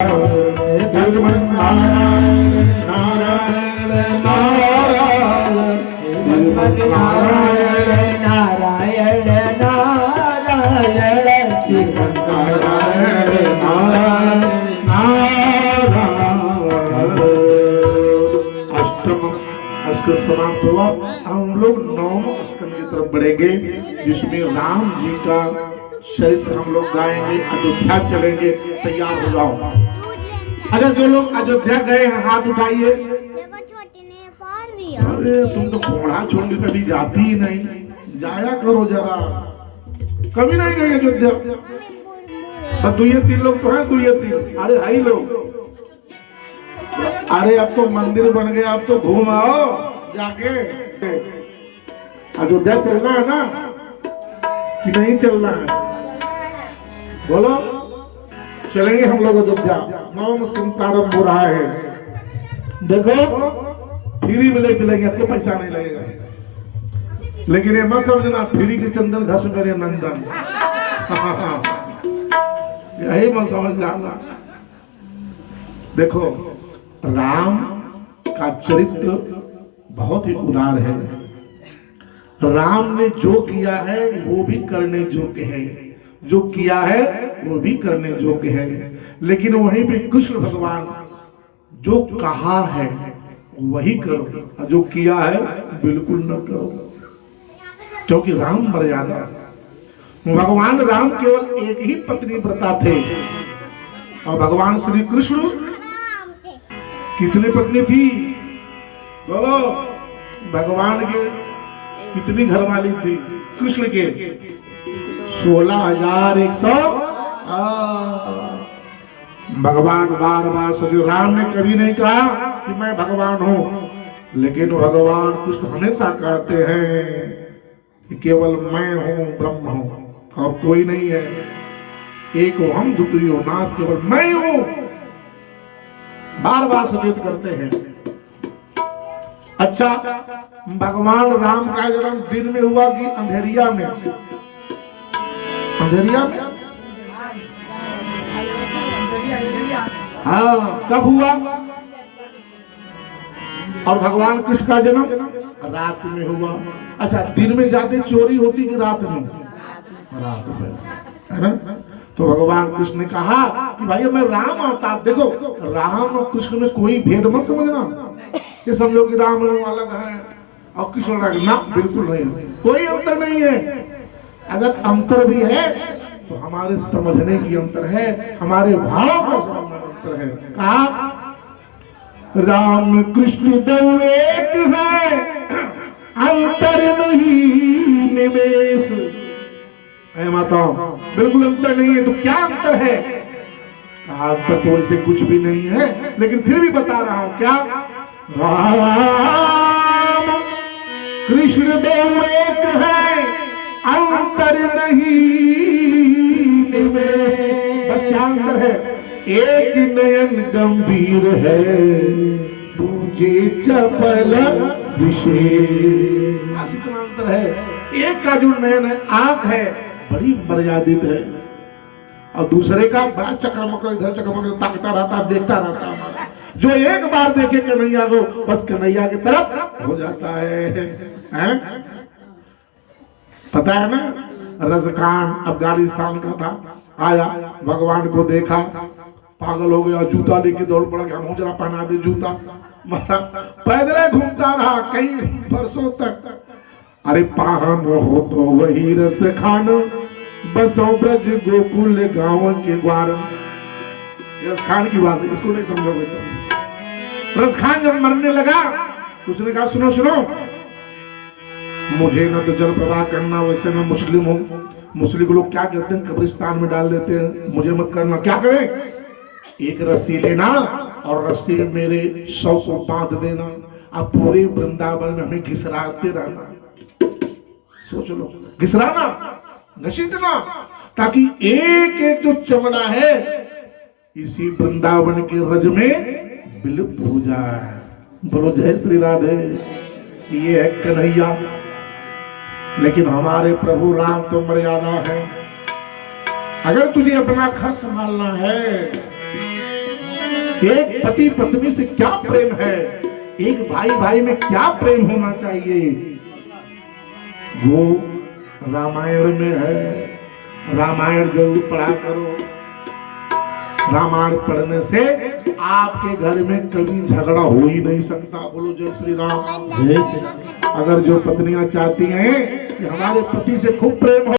श्रीमन नारायण नारायण नारायण श्रीमन नारायण नारायण नारायण श्रीमन नारायण नारायण नारायण। अष्टम स्कंद समाप्त हुआ। हम लोग नौम स्कंद की तरफ बढ़ेंगे, जिसमें राम जी का चरित्र हम लोग गाएंगे। अयोध्या चलेंगे, तैयार हो जाओ। अच्छा, जो लोग अयोध्या गए हैं हाथ उठाइए। छोटी ने फाड़ दिया। अरे तुम तो घोड़ा छोड़ के कभी जाती ही नहीं, जाया करो जरा। कभी नहीं गए अयोध्या? बस दो ये तीन लोग तो हैं, दो ये तीन। अरे हाई लोग, अरे अब तो मंदिर बन गया, अब तो घूम आओ जाके। अयोध्या चलना है ना कि नहीं चलना है? बोलो। चलेंगे हम लोग अयोध्या। नवम स्कंद प्रारंभ हो रहा है। देखो, फ्री में ले चलेंगे, आपको पैसा नहीं लगेगा। लेकिन ये मत समझना फ्री के चंदन घस मेरे नंदन। यही मत समझ जाना। देखो, राम का चरित्र बहुत ही उदार है। राम ने जो किया है वो भी करने योग्य है, जो किया है वो भी करने योग्य है। लेकिन वहीं पे कृष्ण भगवान जो कहा है वही करो, जो किया है बिल्कुल न करो, क्योंकि राम मर्यादा। भगवान राम केवल एक ही पत्नी व्रता थे, और भगवान श्री कृष्ण कितनी पत्नी थी? बोलो। भगवान के कितनी घरवाली थी? कृष्ण के 16,100। भगवान बार बार सोचो, राम ने कभी नहीं कहा कि मैं भगवान हूं, लेकिन भगवान कृष्ण हमेशा कहते हैं कि केवल मैं हूं, ब्रह्म हूं और कोई नहीं है। एक हो हम, द्वितीय हो नाथ, केवल मैं हूं। बार बार सचेत करते हैं। अच्छा, भगवान राम का जन्म दिन में हुआ कि अंधेरिया में? अंधेरिया में। हाँ, कब हुआ? और भगवान कृष्ण का जन्म रात में हुआ। अच्छा, दिन में ज्यादा चोरी होती कि रात में? रात में, है ना? तो भगवान कृष्ण ने कहा कि भाई मैं राम अवतार। देखो, राम और कृष्ण में कोई भेद मत समझना कि समझो कि राम अलग है और कृष्ण अलग। ना, बिल्कुल नहीं, कोई अंतर नहीं है। अगर अंतर भी है तो हमारे समझने की अंतर है, हमारे भाव का समझना अंतर है। कहा राम कृष्ण दो एक है, अंतर नहीं निमेष। माता, बिल्कुल अंतर नहीं है। तो क्या अंतर है? कहा अंतर तो वैसे कुछ भी नहीं है, लेकिन फिर भी बता रहा हूं। क्या? राम कृष्ण दो एक है, अंतर नहीं में। बस क्या अंतर है? एक नयन गंभीर है, दूजे चपल विशेष। इतना अंतर है। एक का जो नयन है, आंख है, बड़ी मर्यादित है, और दूसरे का बड़ा चक्रमकर इधर चक्रमकर ताकता रहता, देखता रहता। जो एक बार देखे कन्हैया को, बस कन्हैया की तरफ हो जाता है? पता है ना, रजकान अफगानिस्तान का था, आया, भगवान को देखा, पागल हो गया, जूता लेके दौड़ पड़ा कि हम जरा पहना दे जूता। पैदल घूमता रहा कई वर्षों तक। अरे पाहन हो तो वही रस खान, बसों ब्रज गोकुल गांव के ग्वार। रस खान की बात है, इसको नहीं समझोगे तो। रस खान जब मरने लगा, उसने कहा सुनो सुनो, मुझे ना तो जल प्रवाह करना, वैसे मैं मुस्लिम हूँ। मुस्लिम लोग क्या करते हैं, कब्रिस्तान में डाल देते हैं। मुझे मत करना। क्या करें? एक रस्सी लेना और रस्सी में मेरे शव को बांध देना, अब पूरे वृंदावन में हमें घिसराते रहना। सोच लो, घिसराना, घसीटना, ताकि एक एक जो चमड़ा है इसी वृंदावन के रज में विलुप्त हो जाए। बोलो जय श्री राधे। ये है कन्हैया। लेकिन हमारे प्रभु राम तो मर्यादा है। अगर तुझे अपना घर संभालना है एक पति पत्नी से क्या प्रेम है, एक भाई भाई में क्या प्रेम होना चाहिए, वो रामायण में है। रामायण जरूर पढ़ा करो। रामायण पढ़ने से आपके घर में कभी झगड़ा हो ही नहीं सकता। बोलो जय श्री राम। अगर जो पत्नियां चाहती हैं कि हमारे पति से खूब प्रेम हो,